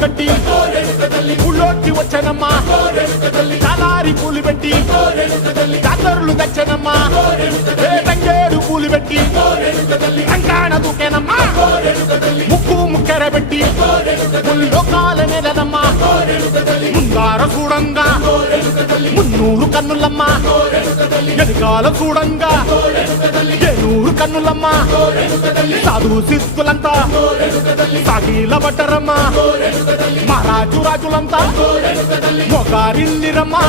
కట్టి ఊళ్ళోకి వచ్చానమ్మా చాలారి పూలు పెట్టి జాతరులు తెచ్చానమ్మా తంగేడు పూలు పెట్టి రంగాణ దూకేనమ్మా ముక్కు ముక్కెర పెట్టి ముల్లోకాల నెలనమ్మా ముందార చూడంగా మున్నూరు కన్నులమ్మా ఎనకాల చూడంగా ఏనూరు కన్నులమ్మా సాధు సిద్ధులంతా సాగిల పట్టరమ్మా మహారాజు రాజులంతా మొగారిల్లిరమ్మా